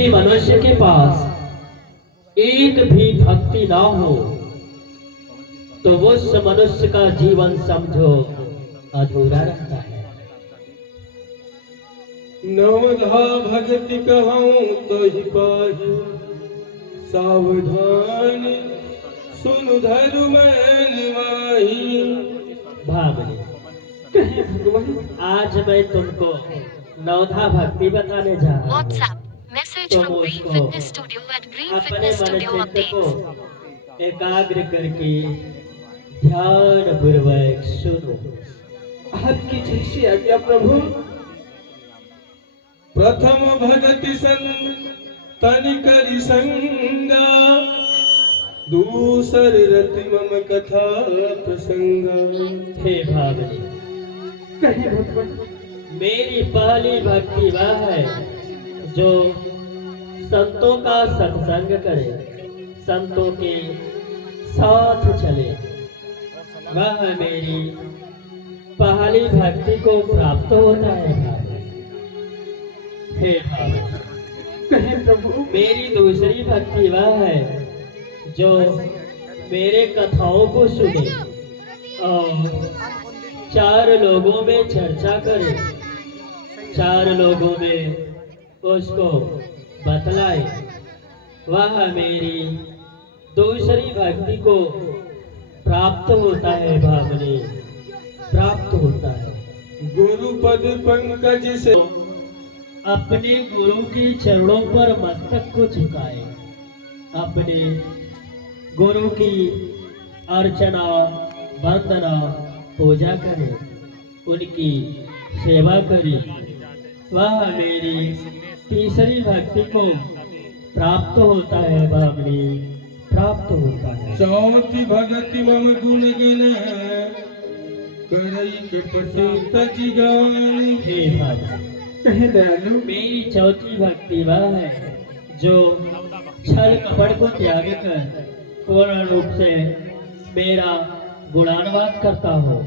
यदि मनुष्य के पास एक भी भक्ति ना हो तो उस मनुष्य का जीवन समझो अधूरा रहता है। नवधा भगति कहूँ तो ही पाही, सावधान सुन धरु मैं निवाही। भावनी कहे भगवान। आज मैं तुमको नवधा भक्ति बताने जा रहा हूँ। WhatsApp message तुम from Green उसको Fitness Studio at Green अपने Fitness मन Studio चित्त updates. को एकाग्र करके ध्यान पूर्वक सुनो। आपकी जैसी आज्ञा प्रभु। प्रथम भगति सन तनि करि संगा, दूसर रति मम कथा प्रसंगा। हे भावनी कहे भगवान। मेरी पहली भक्ति वह है जो संतों का सत्संग करे, संतों के साथ चले। वह मेरी पहली भक्ति को प्राप्त होता है भावनी। हे भावनी कहे प्रभु। मेरी दूसरी भक्ति वह है जो मेरे कथाओं को सुने और चार लोगों में चर्चा करे, चार लोगों में उसको बतलाए। वह मेरी दूसरी भक्ति को प्राप्त होता है भावनी, प्राप्त होता है। गुरु पद पंकज से अपने गुरु के चरणों पर मस्तक को झुकाए, अपने गुरु की अर्चना वंदना पूजा करें, उनकी सेवा करें। वह मेरी तीसरी भक्ति को प्राप्त होता है भावनी, प्राप्त होता है। चौथी भगति मम गुण गण, करई के पटे तज गान। हे भाई कहे दयालु। मेरी चौथी भक्ति वह है जो छल कपट को त्याग कर पूर्ण रूप से मेरा गुणानुवाद करता हो,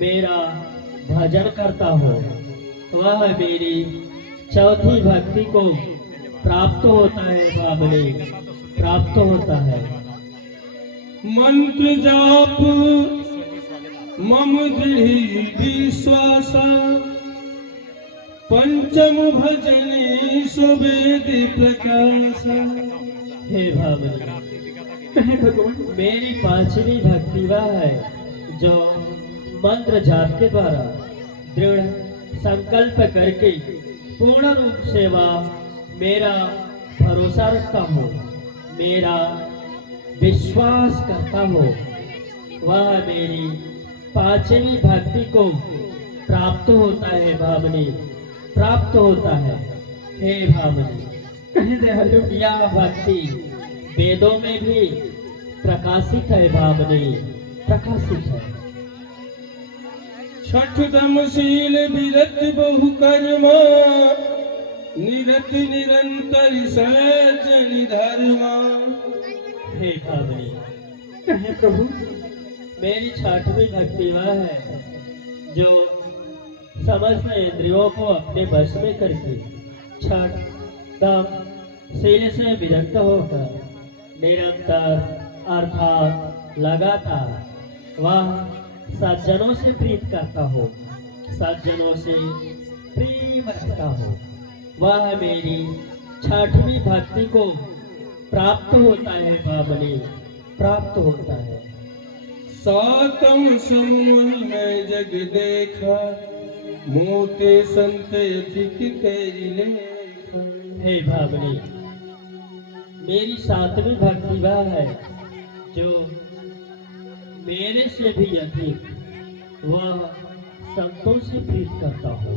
मेरा भजन करता हो। वह मेरी चौथी भक्ति को प्राप्त होता है भावनी, प्राप्त होता है। मंत्र जाप मम दृढ़ विश्वासा, पंचम भजन सुवेद प्रकाश। हे भावनी कहे भगवान। मेरी पांचवी भक्ति वह है जो मंत्र जाप के द्वारा दृढ़ संकल्प करके पूर्ण रूप से वह मेरा भरोसा रखता हो, मेरा विश्वास करता हो। वह मेरी पांचवी भक्ति को प्राप्त होता है भावनी, प्राप्त होता है। हे भावनी कहे दयालु। यह भक्ति वेदों में भी प्रकाशित है भावनी, प्रकाशित है। छठ दमशील विरत बहु कर्मा, निरत निरंतर सज्जन धर्मा। हे भावनी कहे प्रभु। मेरी छठवीं भक्ति वह है जो समस्त इंद्रियों को अपने वश में करके छठ दम शील से विरक्त होकर निरंतर अर्थात लगातार वह सज्जनों से प्रीत करता हो, सज्जनों से प्रेम रखता हो। वह मेरी छठवीं भक्ति को प्राप्त होता है भावनी, प्राप्त होता है। सातम समुनि में जग देखा, मोते संत अधिक तेरी लेखा। हे भावनी मेरी सातवीं भक्ति वह है जो मेरे से भी अधिक वह संतों से प्रीत करता हो,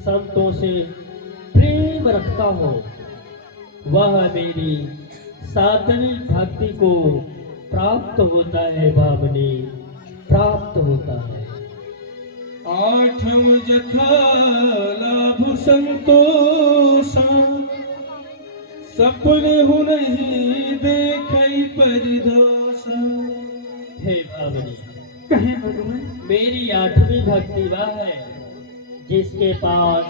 संतों से प्रेम रखता हो। वह मेरी सातवीं भक्ति को प्राप्त होता है भावनी, प्राप्त होता है। आठम जथा लाभ संतोषा, सपने हु नहीं देखई परिदोषा। हे भावनी कहे भगवान। मेरी आठवीं भक्ति वह है जिसके पास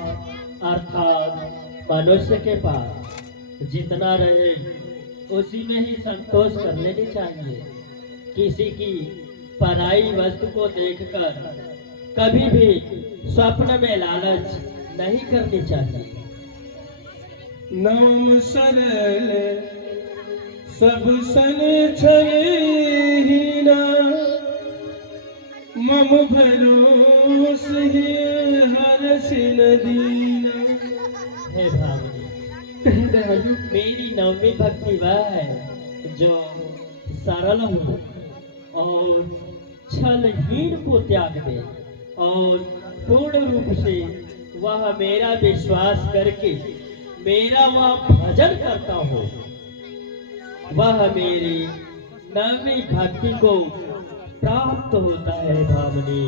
अर्थात मनुष्य के पास जितना रहे उसी में ही संतोष कर लेनी चाहिए। किसी की पराई वस्तु को देखकर कभी भी स्वप्न में लालच नहीं करनी चाहिए। नाम सरल सब सन छहीना, मम भरोस ही हर सिन दीना। हे भावनी, कहे दयालु मेरी नवमी भक्ति वह है जो सरल हो और छलहीन को त्याग दे और पूर्ण रूप से वह मेरा विश्वास करके मेरा वह भजन करता हो। वह मेरी नवमी भक्ति को प्राप्त होता है भावनी,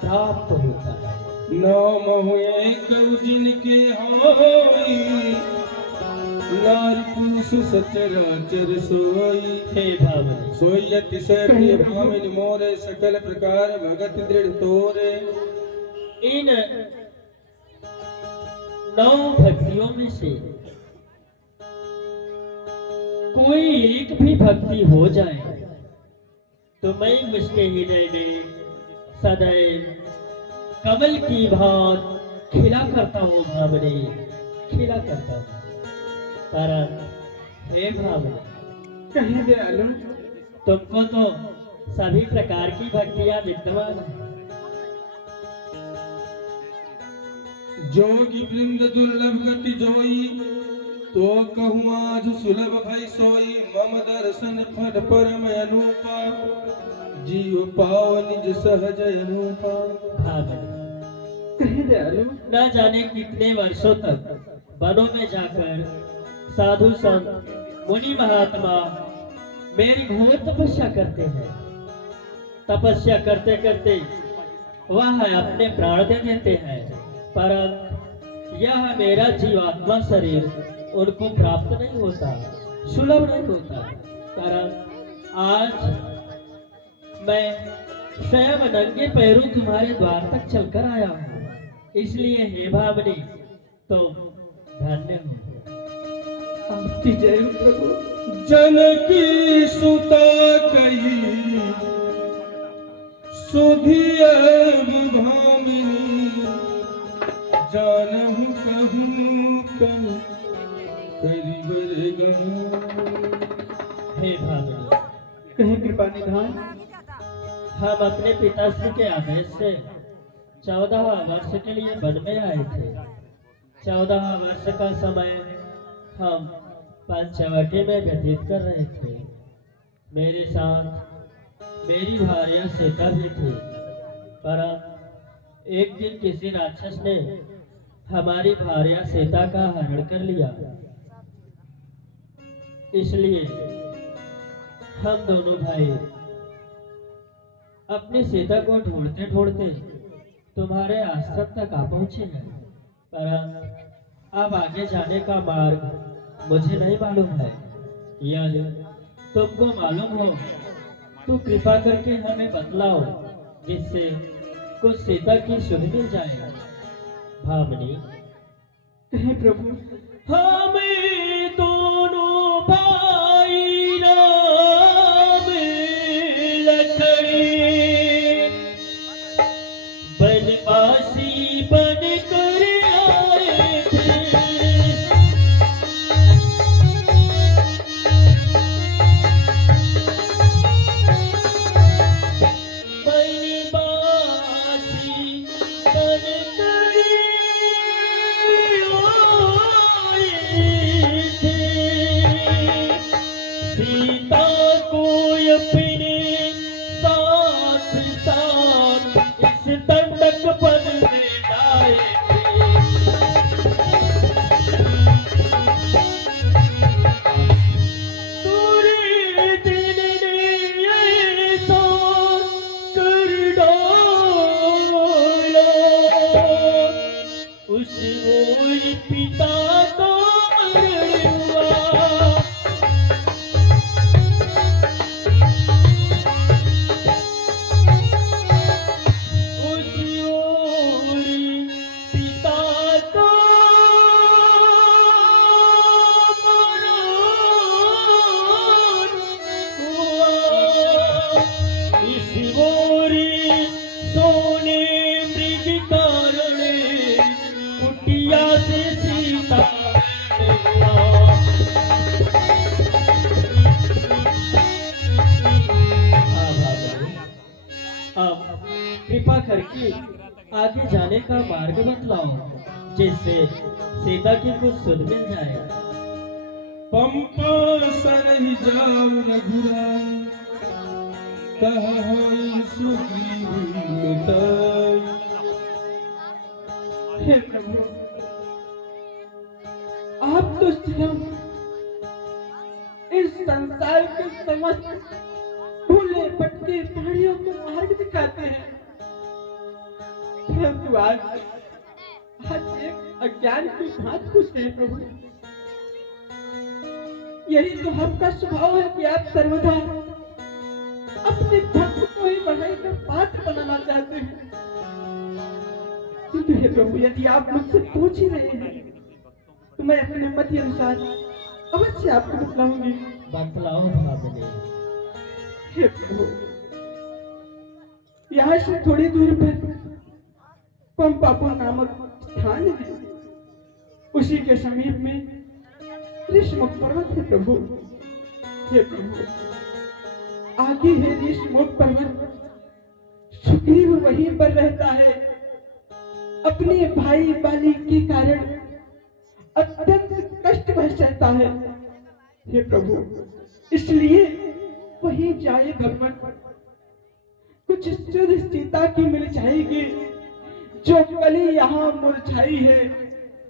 प्राप्त होता है। नाम हुए कऊ जिनके होई, नारी पुरुष सचराचर सोई। हे भावनी, सोई अतिशय प्रिय भामिनी मोरे, सकल प्रकार भगत दृढ़ तोरे। इन 9 भक्तियों में से कोई एक भी भक्ति हो जाए तो मैं मुझके हृदय में सदैव कमल की भांति खिला करता हूँ भावनी, खिला करता हूँ। पर हे भावनी, कहे दयालु तुमको तो सभी प्रकार की भक्तियां विद्यमान है। जोगी वृंद दुर्लभ गति जोई, तो कहूँ आज सुलभ भई सोई। मम दर्शन फल परम अनुपा, जीव पाव निज सहज अनुपा। भावनी, कहे दयालु न जाने कितने वर्षों तक वनों में जाकर साधु संत मुनि महात्मा मेरी घोर तपस्या करते हैं। तपस्या करते करते वह अपने प्राण दे देते हैं, पर यह मेरा जीवात्मा शरीर उनको प्राप्त नहीं होता, सुलभ नहीं होता। कारण आज मैं स्वयं नंगे पैरों तुम्हारे द्वार तक चलकर आया हूँ, इसलिए हे भावनी तुम धन्य हो। आपकी जय हो प्रभु। जनकी सुता कही सुधियब भामिनी, जानहु कहूँ कल करिबर गाँव। हे भावनी, कहे कृपा निधान हम अपने पिताश्री के आदेश से 14 वर्ष के लिए वन में आए थे। 14 वर्ष का समय हम पंचवटी में व्यतीत कर रहे थे। मेरे साथ मेरी भार्या सीता भी थी, पर एक दिन किसी राक्षस ने हमारी भार्या सीता का हरण कर लिया। इसलिए हम दोनों भाई अपनी सीता को ढूंढते ढूंढते तुम्हारे आश्रम तक आ पहुंचे हैं, पर अब आगे जाने का मार्ग मुझे नहीं मालूम है। यदि तुमको मालूम हो तो कृपा करके हमें बतलाओ, जिससे कुछ सीता की सुध मिल जाए। भावनी, कहे प्रभु हमें दोनों भाई राम लखनी बनवासी बन कर आए थे। बनवासी बन कर आए करके आगे जाने का मार्ग बतलाओ, जिससे सीता की कुछ सुध मिल जाए। पंपा सरहि जाऊ रघुराई, तह होई सुग्रीव मिताई। हे प्रभु, आप तो स्वयं इस संसार के समस्त भूले भटके प्राणियों को मार्ग दिखाते हैं, परंतु आज एक अज्ञान की बात पूछते हैं प्रभु। यही तो आपका स्वभाव है कि आप सर्वदा अपने भक्त को ही बढ़ाई कर पात्र बनाना चाहते हैं। किंतु हे प्रभु, यदि आप मुझसे पूछ ही रहे हैं तो मैं अपने मति अनुसार अवश्य आपको बतलाऊंगी। बतलाओ भावने। हे प्रभु, यहाँ से थोड़ी दूर पर पंपापुर नामक स्थान है, उसी के समीप में ऋषमुख पर्वत है प्रभु। हे प्रभु, आगे है ऋषमुख पर्वत, सुग्रीव वहीं पर रहता है, अपने भाई बाली के कारण अत्यंत कष्ट में सहता है। हे प्रभु, इसलिए वहीं जाए भगवान, कुछ सुध सीता की मिल जाएगी, जो कली यहाँ मुरझाई है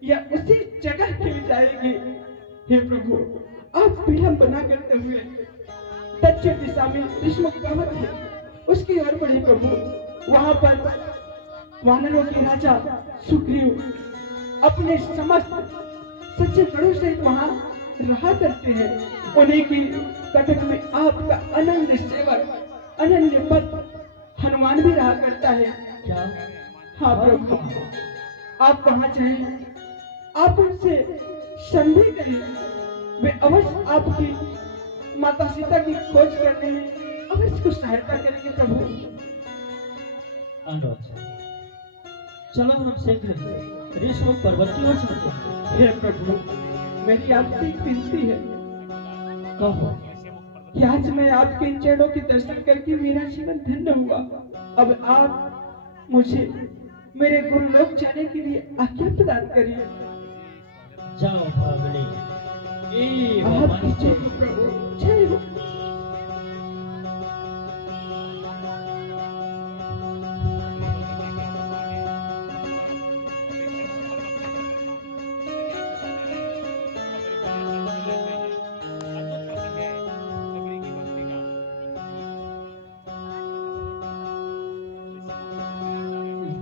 या उसी जगह खिल जाएगी। हे प्रभु, आप विलंब न करते हुए दक्षिण दिशा में ऋषमुख पर्वत है, उसकी ओर बढ़े प्रभु। वहां पर वानरों के राजा सुग्रीव अपने समस्त सच्चे गणों सहित वहां रहा करते हैं। उन्हीं की कटक में आपका अनन्य सेवक, अनन्य भक्त हनुमान भी रहा करता है। क्या? हाँ प्रभु, आप वहां जाएं, आप उनसे संधि करें, वे अवश्य आपकी माता सीता की खोज करने में अवश्य कुछ सहायता करेंगे प्रभु। अनुज, चलो हम शीघ्र ऋषमुख पर्वत की ओर चलते हैं। हे प्रभु, मेरी आपसे एक विनती है कहो। कि आज मैं आपके इन चरणों के दर्शन करके मेरा जीवन धन्य हुआ। अब आप मुझे मेरे गुरुलोक जाने के लिए आज्ञा प्रदान करिए। जाओ भावने। आपकी जय हो प्रभु, जय हो।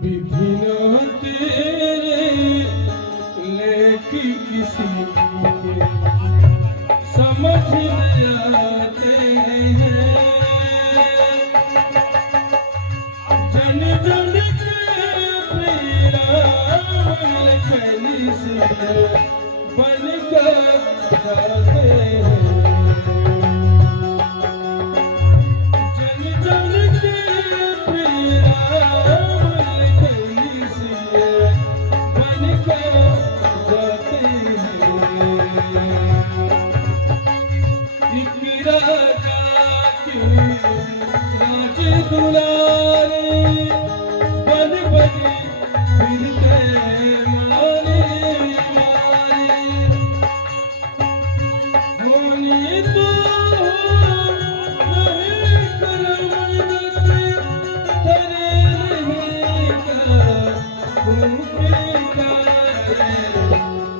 विधि न तेरे लेखी किसी के समझ न आते हैं। जन जन के प्रिया कली से बन कर जाते हैं। जन जन के प्रिया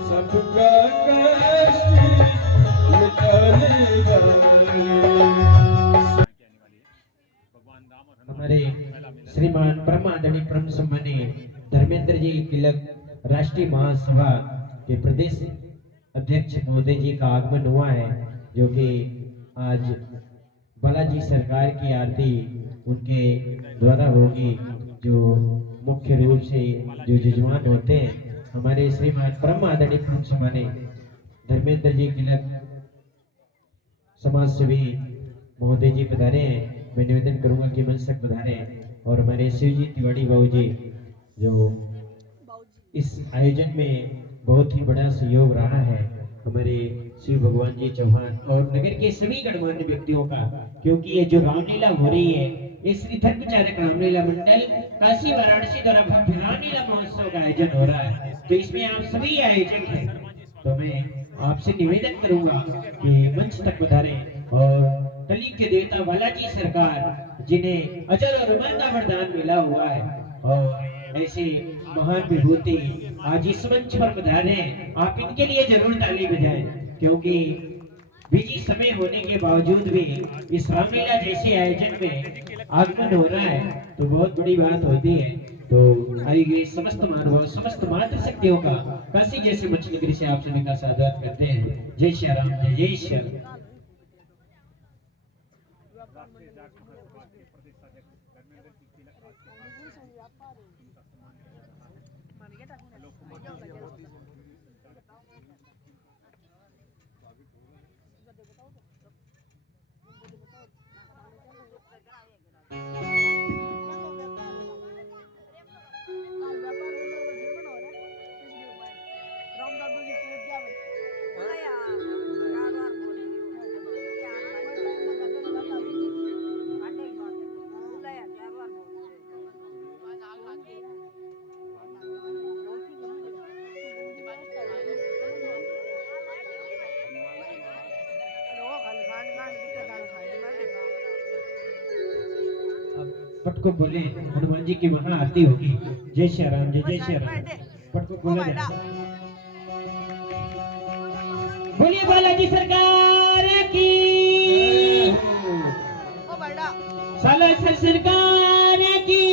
सबका कष्ट मिटाने वाले। हमारे श्रीमान परम आदरणीय परम सम्मानीय धर्मेंद्र जी तिलक राष्ट्रीय महासभा के प्रदेश अध्यक्ष महोदय जी का आगमन हुआ है, जो कि आज बालाजी सरकार की आरती उनके द्वारा होगी, जो मुख्य रूप से जो जजमान होते हैं हमारे श्रीमान परम आदरणीय परम सम्मानीय धर्मेंद्र जी तिलक समाज सेवी महोदय जी पधारे हैं। मैं निवेदन करूंगा कि मंच तक पधारे और हमारे शिवजी तिवारी बाबू जी, जो इस आयोजन में बहुत ही बड़ा सहयोग रहा है, हमारे शिव भगवान जी चौहान और नगर के सभी गणमान्य व्यक्तियों का, क्योंकि ये जो रामलीला हो रही है इस श्री धर्मचारक रामलीला मंडल काशी वाराणसी द्वारा भव्य रामलीला महोत्सव का आयोजन हो रहा है। तो इसमें आप सभी आयोजक हैं, तो मैं आपसे निवेदन करूंगा कि मंच तक पधारे और कलयुग के देवता बालाजी सरकार जिन्हें अजर और अमर का वरदान मिला हुआ है और ऐसे महान विभूति आज इस मंच पर पधारे हैं, आप इनके लिए जरूर ताली बजाएं, क्योंकि बिजी समय होने के बावजूद भी इस रामलीला जैसे आयोजन में आगमन हो रहा है तो बहुत बड़ी बात होती है। तो आइए समस्त मानव समस्त मातृ शक्तियों का काशी जैसे मंच नगरी से आप सभी का स्वागत करते हैं। जय श्री राम, जय श्री राम। पट को बोले हनुमान जी की वहां आरती होगी। जय श्री राम, जय श्री राम। पट को बोला जाए बोलिए बालाजी सरकार की, सालासर सरकार की।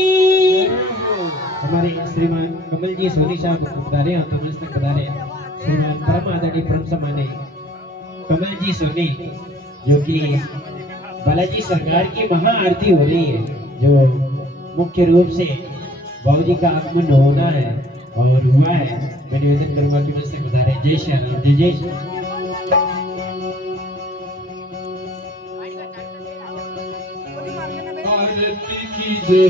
हमारे श्रीमान कमल जी सोनी साहब पधारे हैं, तो मंच तक पधारे हैं। श्रीमान परम आदरणीय परम सम्मानीय कमल जी सोनी, जो कि बालाजी सरकार की महाआरती हो रही है, जो मुख्य रूप से बाबूजी का आगमन होना है और हुआ है। मैं निवेदन करूंगा कि मुझसे बता रहे जय श्री राम, जय श्री आरती की जय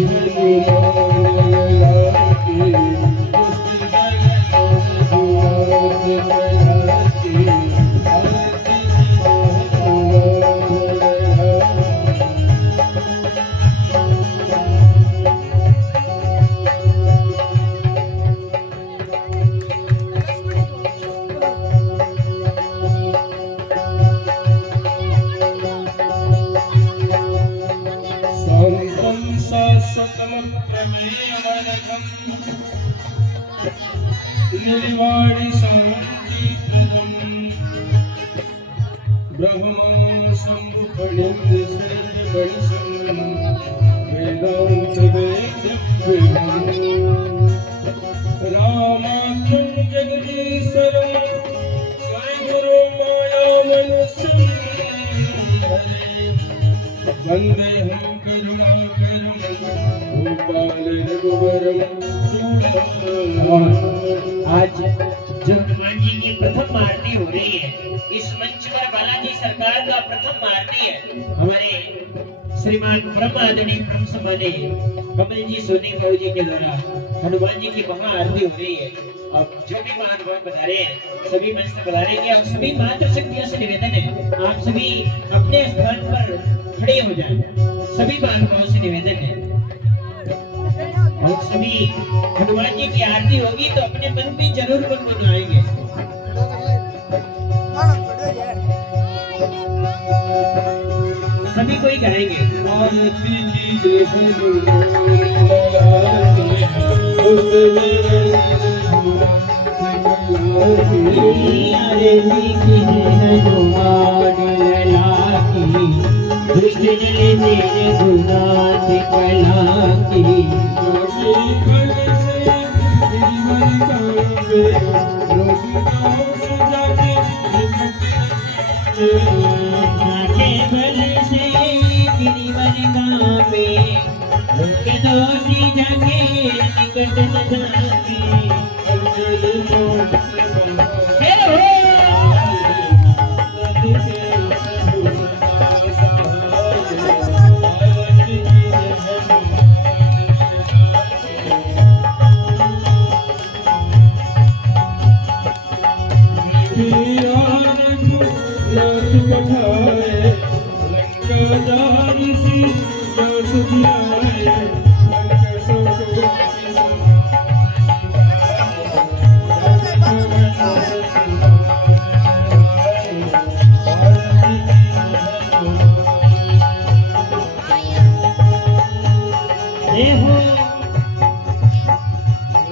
निर्वाणी शांति ब्रह्मा शंभु फणिंद श्रेष्ठ बणिसं वेदांत वेद्यं रामाख्यं जगदीश्वरं स्वयं माया मनुष्यं हरे वन्देऽहं करुणाकरं गोपाल रघुवरं आज जो हनुमान जी की प्रथम आरती हो रही है, इस मंच पर बालाजी सरकार का प्रथम आरती है। हमारे श्रीमान परम आदरणीय परम सम्मानीय कमल जी सोनी बाबू जी के द्वारा हनुमान जी की महाआरती हो रही है। अब जो भी महानुभाव पधारे हैं सभी मंच पर पधारेंगे और सभी मातृ शक्तियों से निवेदन है आप सभी अपने स्थान पर खड़े हो जाएं। सभी महानुभावों से निवेदन है और सभी हनुमान जी की आरती होगी तो अपने मन में जरूर गुनगुनाएंगे। सभी कोई गाएंगे। आरती की जय दृष्टि जले तेरे गुनाथ कला की दोषी जाके निकट न जाके लंका सुधियाए लंकेश को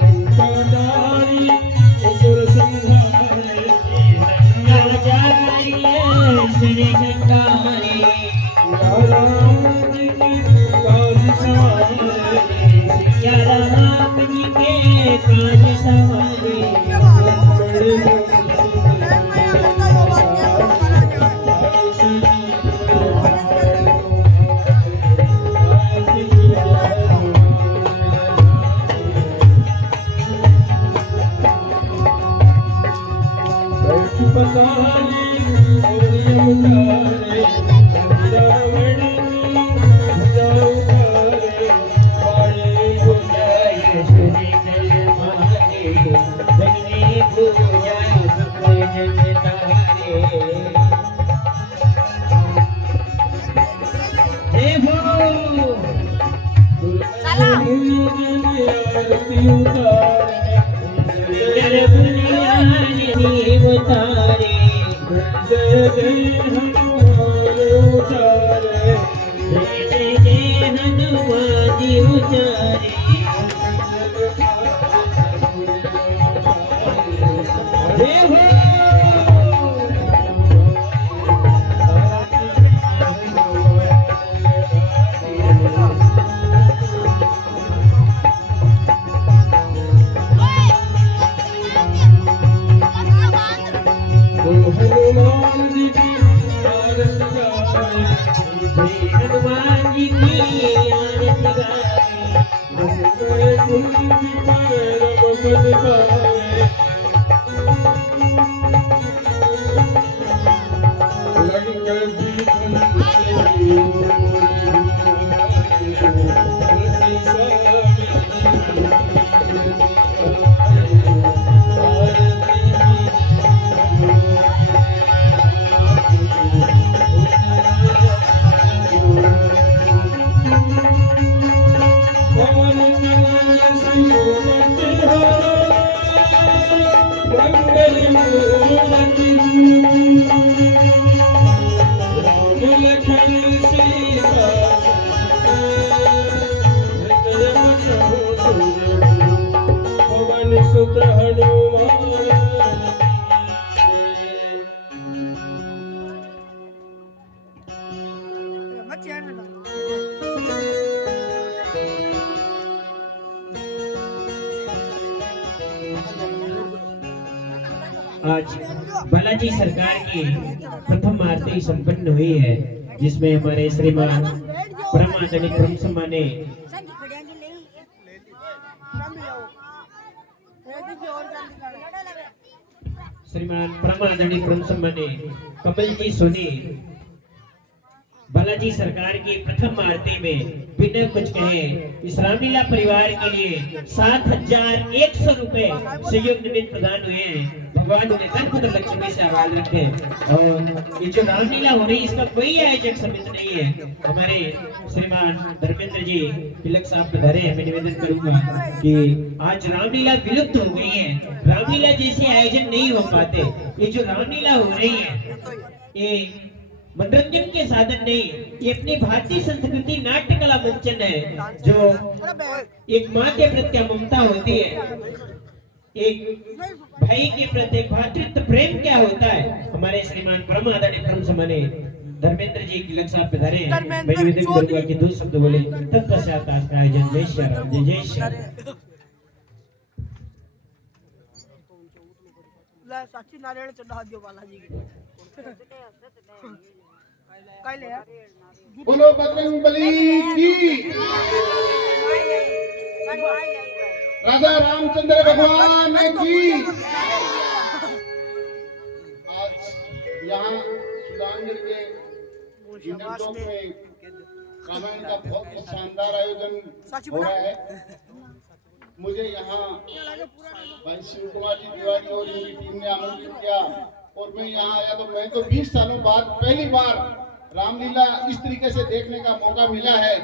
लंकाधारी असुर संहारे राम जी की काज सवारे बड़े पताली और यमुनारे रावण जाऊरे पाए को जाए सुने जय मारे बने को जाए सुने जय तारे जय हो आरती उतारे जय जय हनुमान उचारे जय जय हनुमान जी उचारे जय हो हनुमान जी की आरती गाए हनुमान जी की आरती गाए बस करे कुंती पैर बगल पाए लंका की सुत हनुमान आज बालाजी सरकार की प्रथम आरती संपन्न हुई है जिसमें हमारे श्रीमान परमादरणीय ब्रह्म सम्माने कमल जी सोनी बालाजी सरकार की प्रथम आरती में बिना कुछ कहे इस रामलीला परिवार के लिए 7,100 रुपए सहयोग निमित्त प्रदान हुए हैं। भगवान उन्हें धन लक्ष्मी से आवाज रखे। और ये जो रामलीला हो रही है इसका कोई आयोजक समिति नहीं है। हमारे श्रीमान धर्मेंद्र जी तिलक साहब पधारे हैं। मैं निवेदन करूंगा कि आज रामलीला विलुप्त हो गई है। रामलीला जैसे आयोजन नहीं हो पाते। ये जो रामलीला हो रही है ये मनोरंजन के साधन नहीं, ये अपनी भारतीय संस्कृति नाट्य कला मंचन है जो एक माँ के प्रति ममता होती है, एक भाई के प्रति भातृत्व प्रेम क्या होता है। हमारे श्रीमान परमादरणीय ब्रह्म सम्माने धर्मेंद्र जी तिलक साहब पधारे हैं। मैं निवेदन करूंगा कि 2 शब्द बोले तत्पश्चात आज का आयोजन। जय श्री राम, जय जय श्री राम। साक्षी नारायण चढ़ा दियो बालाजी की बोलो बजरंग बली की, राजा रामचंद्र भगवान की। आज यहाँ सुदानगढ़ के इंडियन चौक में रामायण का बहुत ही शानदार आयोजन हो रहा है। मुझे यहाँ भाई शिव कुमार जी तिवारी और इनकी टीम ने आमंत्रित किया और मैं यहाँ आया तो मैं तो 20 सालों बाद पहली बार रामलीला इस तरीके से देखने का मौका मिला है।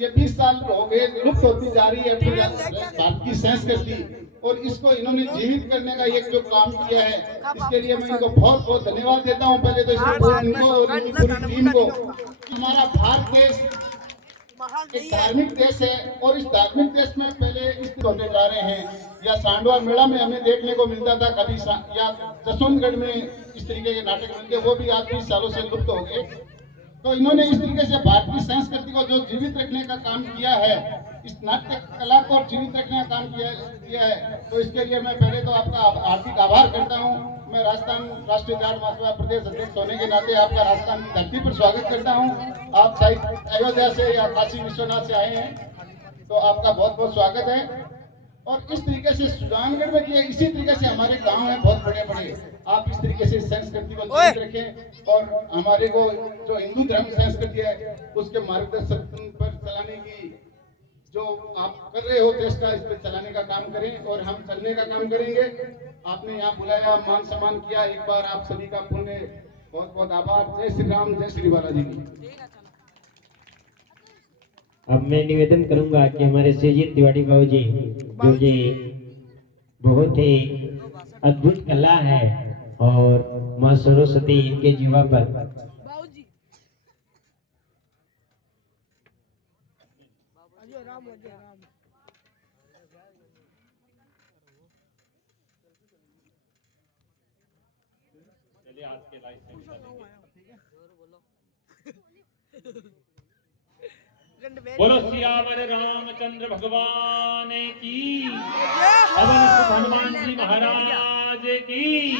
ये 20 साल हो गए, लुप्त होती जा रही है अपनी भारत की संस्कृति, और इसको इन्होंने जीवित करने का एक जो काम किया है, इसके लिए मैं इनको बहुत बहुत धन्यवाद देता हूँ। पहले तो इनको और इनकी पूरी टीम को। हमारा भारत देश एक धार्मिक देश है, और इस धार्मिक देश में पहले स्थित होते जा रहे हैं। या सांडवा मेला में हमें देखने को मिलता था कभी, या जसवंतगढ़ में इस तरीके के नाटक मिलते, वो भी आज 20 सालों से लुप्त हो गए। तो इन्होंने इस तरीके से भारतीय संस्कृति को जो जीवित रखने का काम किया है, इस नाट्य कला को जीवित रखने का काम किया है, तो इसके लिए मैं पहले तो आपका हार्दिक आभार करता हूं। मैं राजस्थान राष्ट्रीय जाट महासभा प्रदेश अध्यक्ष होने के नाते आपका राजस्थान की धरती पर स्वागत करता हूं। आप शायद अयोध्या से या काशी विश्वनाथ से आए हैं, तो आपका बहुत बहुत स्वागत है। और इस तरीके से सुजानगढ़ में किया, इसी तरीके से हमारे गांव हैं बहुत बड़े बड़े, आप इस तरीके से संस्कृति को जीवित रखें, और हमारे को जो हिंदू धर्म संस्कृति है उसके मार्गदर्शन पर चलाने की जो आप कर रहे हो देश का, इस पर चलाने का काम करें, और हम चलने का काम करेंगे। आपने यहाँ बुलाया, मान सम्मान किया, एक बार आप सभी का पुण्य बहुत बहुत आभार। जय श्री राम, जय श्री बालाजी की। अब मैं निवेदन करूंगा कि हमारे श्रीजीत तिवारी बाबू जी, जो ये बहुत ही अद्भुत कला है, और माँ सरस्वती इनके जीवा पर बोलो सियावर रामचंद्र भगवान की, पवन सुत हनुमान जी महाराज की।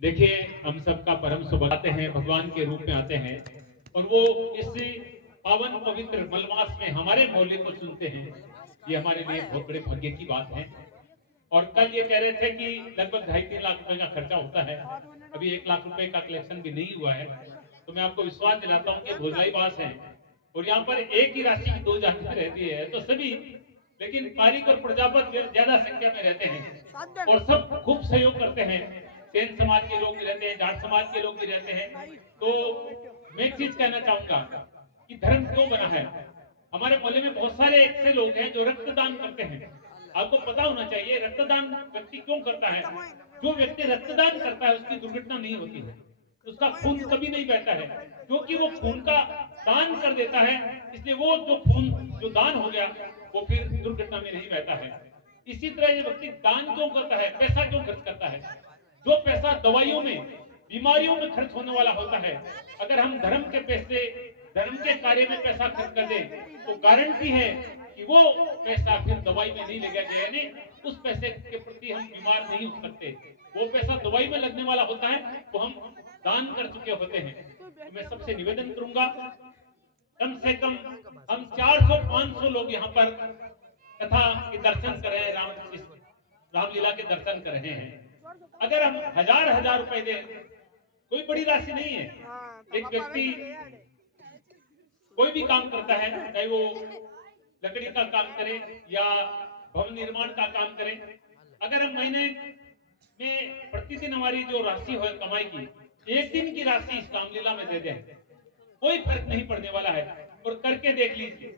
देखिए, हम सबका परम सौभाग्य आते हैं, भगवान के रूप में आते हैं, और वो इस पावन पवित्र मलमास में हमारे मौल्य को सुनते हैं। ये हमारे लिए बहुत बड़े भाग्य की बात है। और कल ये कह रहे थे कि लगभग 2.5-3 लाख रुपए का खर्चा होता है, अभी 1 लाख रुपए का कलेक्शन भी नहीं हुआ है। तो मैं आपको विश्वास दिलाता हूँ कि भोजलाई बास है, और यहाँ पर एक ही राशि की 2 जातियां रहती है, तो सभी, लेकिन पारिक और प्रजापत ज्यादा संख्या में रहते हैं, और सब खूब सहयोग करते हैं। सेन समाज के लोग भी रहते हैं, जाट समाज के लोग भी रहते हैं। तो मैं एक चीज कहना चाहूंगा कि धर्म क्यों बना है। हमारे मोहल्ले में बहुत सारे ऐसे लोग हैं जो रक्तदान करते हैं। आपको पता होना चाहिए रक्तदान व्यक्ति क्यों करता है। जो व्यक्ति रक्तदान करता है उसकी दुर्घटना नहीं होती है, उसका खून कभी नहीं बहता है, क्योंकि वो खून का दान कर देता है। इसलिए वो जो खून जो दान हो गया वो फिर दुर्घटना में नहीं बहता है। इसी तरह ये व्यक्ति दान क्यों करता है, पैसा क्यों खर्च करता है। जो पैसा दवाइयों में, बीमारियों में खर्च होने वाला होता है, अगर हम धर्म के पैसे, धर्म के कार्य में पैसा खर्च कर दें, तो गारंटी है कि वो पैसा फिर दवाई में नहीं लगेगा, यानी उस पैसे के प्रति हम बीमार नहीं हो सकते। वो पैसा दवाई में लगने वाला होता है तो हम दान कर चुके होते हैं। मैं सबसे निवेदन करूंगा, कम से कम हम 400-500 लोग यहाँ पर कथा के दर्शन कर रहे हैं, रामलीला के दर्शन कर रहे हैं। अगर हम 1000 रुपए दें, कोई बड़ी राशि नहीं है। एक व्यक्ति कोई भी काम करता है, चाहे वो लकड़ी का काम करे या भवन निर्माण का काम करे, अगर हम महीने में प्रतिदिन हमारी जो राशि हो कमाई की, एक दिन की राशि इस रामलीला में दे दें, कोई फर्क नहीं पड़ने वाला है। और करके देख लीजिए,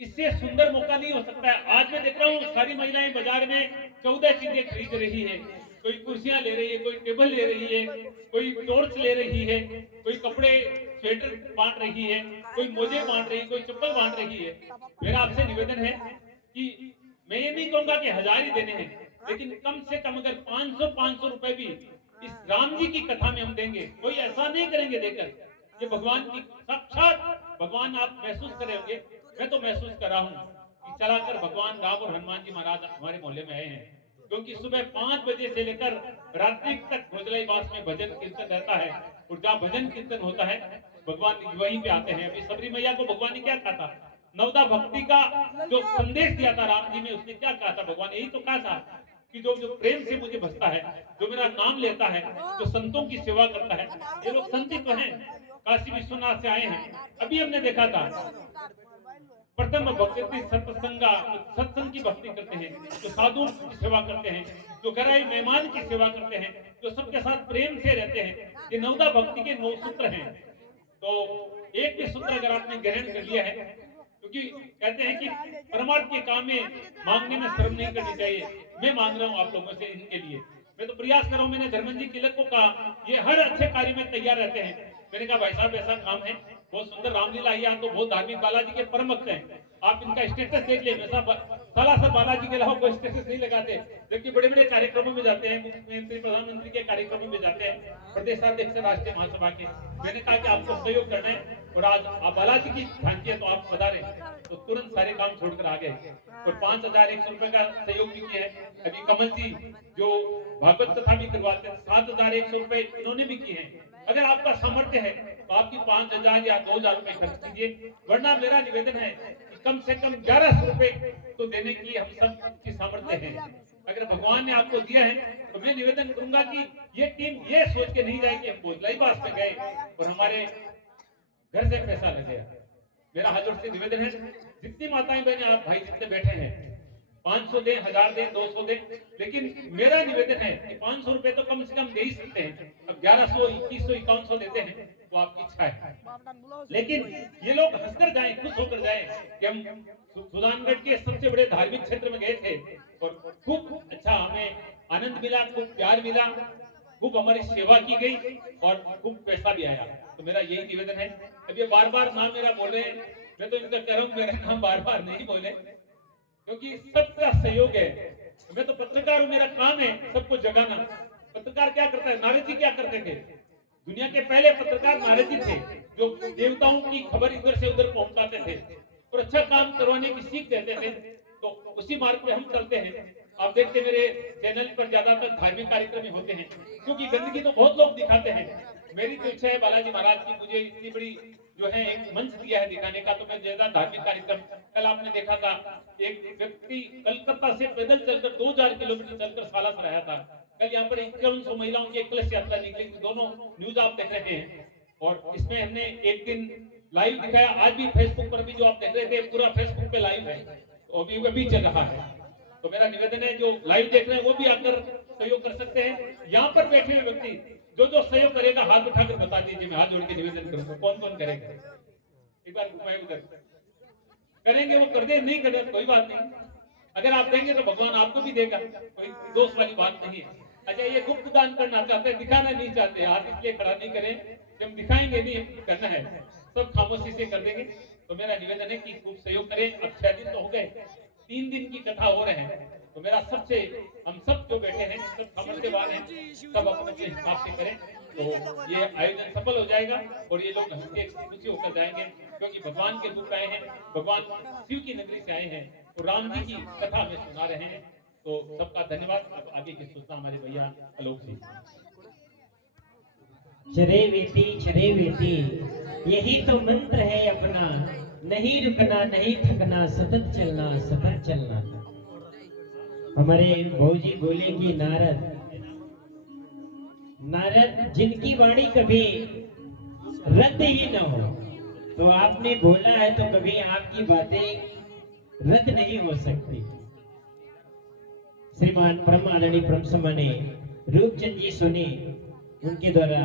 इससे सुंदर मौका नहीं हो सकता है। आज मैं देख रहा हूँ सारी महिलाएं बाजार में 14 चीजें खरीद रही है। कोई कुर्सियां ले रही है, कोई टेबल ले रही है, कोई टॉर्च ले रही है, कोई कपड़े स्वेटर बांट रही है, कोई मोजे बांट रही है, कोई चप्पल बांट रही है। मेरा आपसे निवेदन है कि मैं ये नहीं कहूंगा कि 1000 ही देने हैं, लेकिन कम से कम अगर 500 रुपए भी इस राम जी की कथा में हम देंगे, कोई ऐसा नहीं करेंगे देकर। ये भगवान की साक्षात भगवान आप महसूस करे होंगे, मैं तो महसूस कर रहा हूँ कि चलाकर भगवान राम और हनुमान जी महाराज हमारे मोहल्ले में आए हैं। क्योंकि सुबह 5 बजे से लेकर रात्रि तक भोजलाई बास में भजन कीर्तन रहता है, और जहाँ भजन कीर्तन होता है भगवान वहीं पे आते हैं। अभी सबरी मैया को भगवान ने क्या कहा था, नवदा भक्ति का जो संदेश दिया था राम जी में, उसने क्या कहा था, भगवान यही तो कहा था कि जो प्रेम से मुझे भजता है, जो मेरा नाम लेता है, जो संतों की सेवा करता है, ये लोग संत तो हैं, काशी विश्वनाथ से आए हैं। अभी हमने देखा था प्रथम भक्ति सत्संग की भक्ति करते हैं, जो साधुओं की सेवा करते हैं, जो घर आए मेहमान की सेवा करते हैं, जो सबके साथ प्रेम से रहते हैं। ये नवदा भक्ति के 9 सूत्र हैं। तो एक भी सूत्र अगर आपने ग्रहण कर लिया है, क्योंकि कहते हैं कि परमार्थ के काम में मांगने में शर्म नहीं करनी चाहिए। मैं मांग रहा हूँ आप लोगों से इनके लिए, मैं तो प्रयास कर रहा हूँ। मैंने धर्मेंद्र जी तिलक को कहा, ये हर अच्छे कार्य में तैयार रहते हैं। मैंने कहा भाई साहब ऐसा काम है, बहुत सुंदर रामलीला है, तो बहुत धार्मिक, बालाजी के परम भक्त हैं, आप इनका स्टेटस देख लें। साला सर बालाजी के अलावा कोई स्टेटस नहीं लगाते, जबकि बड़े बड़े कार्यक्रमों में जाते हैं, मुख्यमंत्री प्रधानमंत्री के कार्यक्रमों में जाते हैं, प्रदेशाध्यक्ष राष्ट्रीय महासभा के। मैंने कहा कि आपको सहयोग करना है और आज आप बालाजी की झांकी है तो आप बता रहे, तो तुरंत सारे काम छोड़कर आ गए और 5100 रुपए का सहयोग भी किया है। अभी कमल जी जो भागवत कथा भी करवाते हैं, 7100 रुपए इन्होंने भी किए हैं। अगर आपका सामर्थ्य है तो आपकी 5000 या 2000 रुपए खर्च कीजिए, वरना मेरा निवेदन है कि कम से कम 1100 रुपए तो देने की हम सब की सामर्थ्य है। अगर भगवान ने आपको दिया है तो मैं निवेदन करूंगा कि ये टीम ये सोच के नहीं जाए कि हम भोजलाईबास में गए और हमारे घर से पैसा लग गया। मेरा हाथ जोड़ से निवेदन है, जितनी माताएं बहनें आप भाई जितने बैठे हैं, 500 दे, 1000 दे, 200 दे, लेकिन मेरा निवेदन है कि 500 रुपए तो कम से कम दे ही सकते हैं। अब 1100, 2100, 5100 देते हैं तो आपकी इच्छा है, लेकिन ये लोग हंसकर जाएं, खुश होकर जाएं कि हम सुजानगढ़ के सबसे बड़े धार्मिक क्षेत्र में गए थे और खूब अच्छा हमें आनंद मिला, खूब प्यार मिला, खूब हमारी सेवा की गई और खूब पैसा भी आया। तो मेरा यही निवेदन है। अब ये बार बार नाम मेरा बोले, मैं तो इनका कह रहा हूँ मेरा नाम बार बार नहीं बोले, क्योंकि सबका सहयोग है। मैं तो पत्रकार हूँ, मेरा काम है सबको जगाना। पत्रकार क्या करता है, नारद जी क्या करते थे, दुनिया के पहले पत्रकार नारद जी थे, जो देवताओं की खबर इधर से उधर पहुंचाते थे और अच्छा काम करवाने की सीख देते थे। तो उसी मार्ग पे हम चलते हैं। आप देखते मेरे चैनल पर ज्यादातर धार्मिक कार्यक्रम ही होते हैं, क्योंकि गंदगी तो बहुत लोग दिखाते हैं। मेरी तो इच्छा है बालाजी महाराज की मुझे इतनी बड़ी जो है एक मंच दिया है दिखाने का, तो मैं ज्यादा धार्मिक कार्यक्रम, कल आपने देखा था एक व्यक्ति कलकत्ता से पैदल चलकर 2000 किलोमीटर चलकर साला से आया था। कल यहाँ पर 5100 महिलाओं की एक कलश यात्रा निकली, दोनों न्यूज आप देख रहे हैं और इसमें हमने एक दिन लाइव दिखाया। आज भी फेसबुक पर भी जो आप देख रहे थे पूरा फेसबुक पे लाइव है, अभी चल रहा है। तो मेरा निवेदन है जो लाइव देख रहे हैं वो भी आकर सहयोग कर सकते हैं। यहाँ पर बैठे हुए व्यक्ति जो जो सहयोग करेगा हाथ उठाकर बता दीजिए, मैं हाथ जोड़ के निवेदन करूंगा कौन कौन करेगा। एक बार घुमाए उधर, करेंगे वो कर दे, नहीं करे कोई बात नहीं। अगर आप देंगे तो भगवान आपको भी देगा, कोई दोष वाली बात नहीं है। अच्छा, ये गुप्त दान करना चाहते हैं, दिखाना नहीं चाहते, हाथ इसलिए खड़ा नहीं करें, जब दिखाएंगे नहीं करना है, सब खामोशी से कर देंगे। तो मेरा निवेदन है कि खूब सहयोग करें। अब 6 दिन तो हो गए, 3 दिन की कथा हो रहे हैं, तो मेरा सबसे हम सब जो बैठे हैं सब सामर्थ्यवान हैं, सब अपने हिसाब से करें तो ये आयोजन सफल हो जाएगा और ये लोग हंस के खुशी होकर जाएंगे, क्योंकि भगवान के रूप आए हैं, भगवान शिव की नगरी से आए हैं तो राम जी की कथा हमें सुना रहे हैं। तो सबका धन्यवाद। अब आगे की सूचना हमारे भैया आलोक जी। चरे वेती यही तो मंत्र है अपना, नहीं रुकना नहीं थकना, सतत चलना। हमारे भौजी बोले कि नारद जिनकी वाणी कभी रद्द ही न हो, तो आपने बोला है तो कभी आपकी बातें रद्द नहीं हो सकती। श्रीमान परम आदरणीय परम सम्माने रूपचंद जी सोनी, उनके द्वारा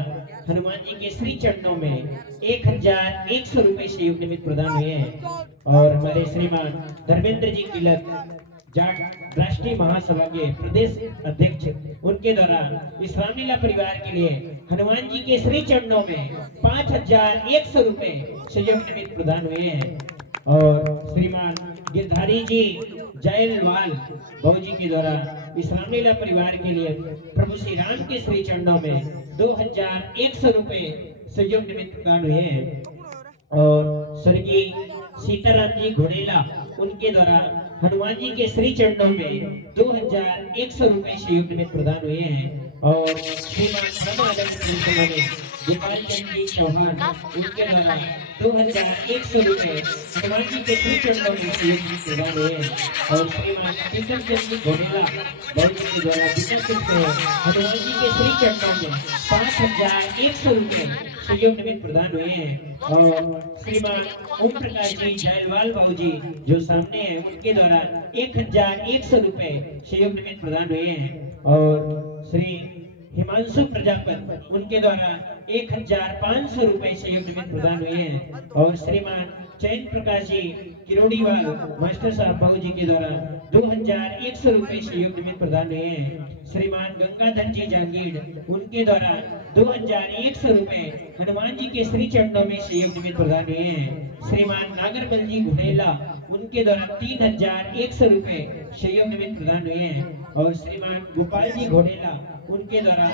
हनुमान जी के श्री चरणों में 1100 रुपए सहयोग निमित्त प्रदान हुए हैं और हमारे श्रीमान धर्मेंद्र जी तिलक जाट राष्ट्रीय महासभा के प्रदेश अध्यक्ष, उनके द्वारा इस रामलीला परिवार के लिए हनुमान जी के श्री चरणों में 5100 रुपए सहयोग निमित्त प्रदान हुए हैं और श्रीमान गिरधारी जी जयलवाल बाबूजी के द्वारा इस रामलीला परिवार के लिए प्रभु श्री राम के श्री चरणों में 2100 रुपए सहयोग निमित्त प्रदान हुए हैं और स्वर्गीय सीताराम जी घोड़ेला, उनके द्वारा हनुमान जी के श्री चरणों में 2100 रुपए सहयोग निमित्त प्रदान हुए हैं और श्रीमान गोपाल चंद जी चौहान, उनके द्वारा 2100 रुपए हनुमान जी के श्री चरणों में सहयोग निमित्त प्रदान हुए हैं और श्रीमान किशन चंद जी घोड़ेला बाबू के द्वारा हनुमान जी के श्री चरणों में 5,100 रुपए सहयोग निमित्त प्रदान हुए हैं। और श्रीमान ओम प्रकाश जी जायलवाल बाबू जी जो सामने हैं उनके द्वारा 1,100 रुपए सहयोग निमित्त प्रदान हुए हैं। और श्री हिमांशु प्रजापत उनके द्वारा 1,500 रुपए सहयोग निमित्त प्रदान हुए हैं। और श्रीमान चैन प्रकाश जी किरोड़ीवाल मास्टर साहब बाबू जी के द्वारा 2,100 रुपए सहयोग निमित्त प्रदान हुए हैं। श्रीमान गंगाधर जी जागीर उनके द्वारा 2,100 रुपए हनुमान जी के श्री चरणों में सहयोग निमित्त प्रदान हुए हैं। श्रीमान नागरमल जी घुनेला उनके द्वारा 3,100 रुपए सहयोग निमित्त प्रदान हुए हैं। और श्रीमान गोपाल जी घोडेला उनके द्वारा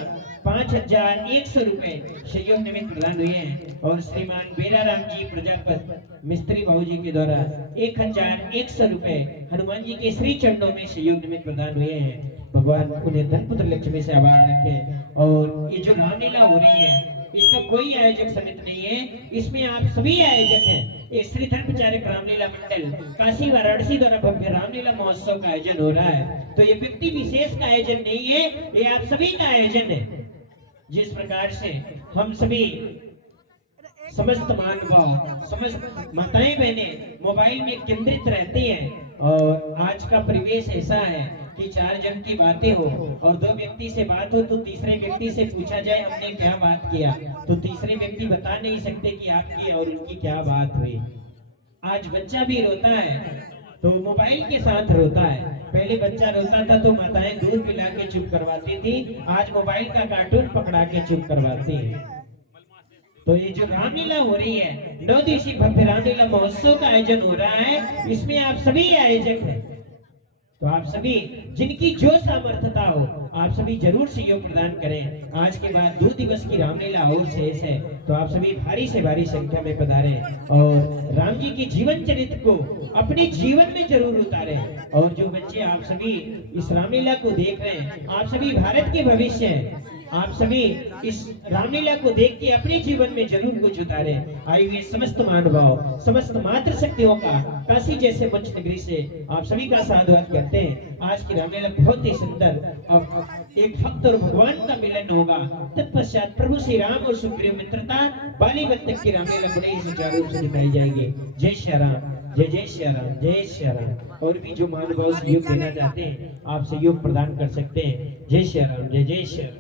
5,100 रुपए सहयोग निमित्त प्रदान हुए हैं। और श्रीमान बेराराम जी प्रजापत मिस्त्री बाबू जी के द्वारा 1,100 रुपए हनुमान जी के श्री चरणों में सहयोग निमित्त प्रदान हुए हैं। भगवान उन्हें धन पुत्र लक्ष्मी से आभार रखे। और ये जो रामलीला हो रही है इसका कोई आयोजक समिति नहीं है, इसमें आप सभी आयोजक हैं। ये श्री धर्म प्रचारक रामलीला मंडल काशी वाराणसी द्वारा भव्य रामलीला महोत्सव का आयोजन हो रहा है। तो ये व्यक्ति विशेष का आयोजन नहीं है, ये आप सभी का आयोजन है। जिस प्रकार से हम सभी समस्त महानुभाव समस्त माताएं बहनें मोबाइल में केंद्रित रहती हैं और आज का परिवेश ऐसा है कि 4 जन की बातें हो और 2 व्यक्ति से बात हो तो तीसरे व्यक्ति से पूछा जाए हमने क्या बात किया तो तीसरे व्यक्ति बता नहीं सकते कि आपकी और उनकी क्या बात हुई। आज बच्चा भी रोता है तो मोबाइल के साथ रोता है। पहले बच्चा रोता था तो माताएं दूध पिला के चुप करवाती थी, आज मोबाइल का कार्टून पकड़ा के चुप करवाती है। तो ये जो रामलीला हो रही है 9 दिवसीय भव्य रामलीला महोत्सव का आयोजन हो रहा है, इसमें आप सभी आयोजक हैं। तो आप सभी जिनकी जो सामर्थ्यता हो आप सभी जरूर सहयोग प्रदान करें। आज के बाद 2 दिवस की रामलीला और शेष है तो आप सभी भारी से भारी संख्या में पधारें और राम जी के जीवन चरित्र को अपने जीवन में जरूर उतारें। और जो बच्चे आप सभी इस रामलीला को देख रहे हैं आप सभी भारत के भविष्य हैं, आप सभी इस रामलीला को देख के अपने जीवन में जरूर कुछ उतारें। आए हुए समस्त महानुभाव समस्त मातृ शक्तियों का काशी जैसे मंच नगरी से आप सभी का साधुवाद करते हैं। आज की रामलीला बहुत ही सुंदर और एक भक्त और भगवान का मिलन होगा। तत्पश्चात प्रभु श्री राम और सुग्रीव मित्रता बाली बत्तख की रामलीला बड़े ही सुचारू रूप से दिखाई जाएगी। जय श्री राम, जय जय श्री राम, जय श्री राम। और भी जो महानुभाव सहयोग देना चाहते हैं आप सहयोग प्रदान कर सकते हैं। जय श्री राम, जय जय श्री राम।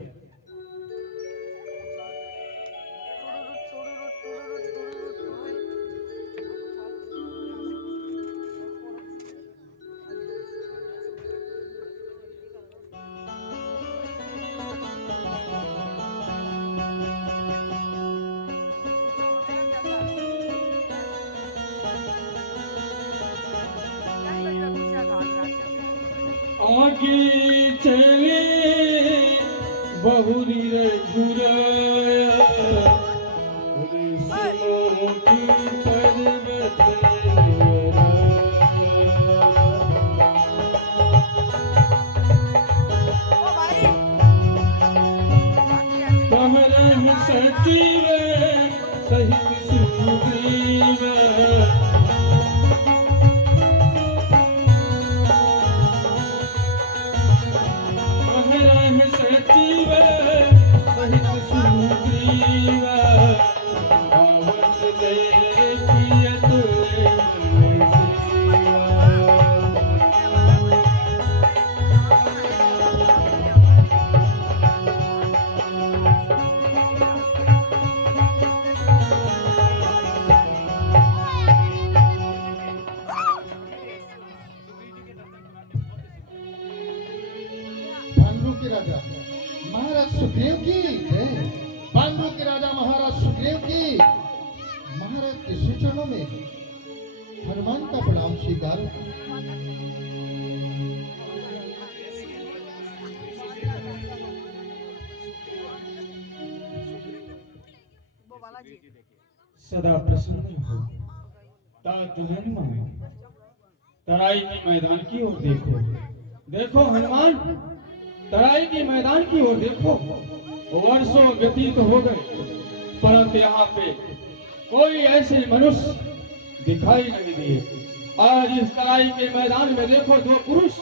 आगे चले बहुरी रघुराया पहरह सचिव सहित सुग्रीव महाराज सुग्रीव की जय। पांडवों के राजा महाराज सुग्रीव की महाराज के श्री चरणों में हनुमान का प्रणाम स्वीकार। सदा प्रसन्न हो तराई के मैदान की ओर देखो, देखो हनुमान तराई के मैदान की ओर देखो। वर्षों व्यतीत हो गए परंतु यहाँ पे कोई ऐसे मनुष्य दिखाई नहीं दिए। आज इस तराई के मैदान में देखो 2 पुरुष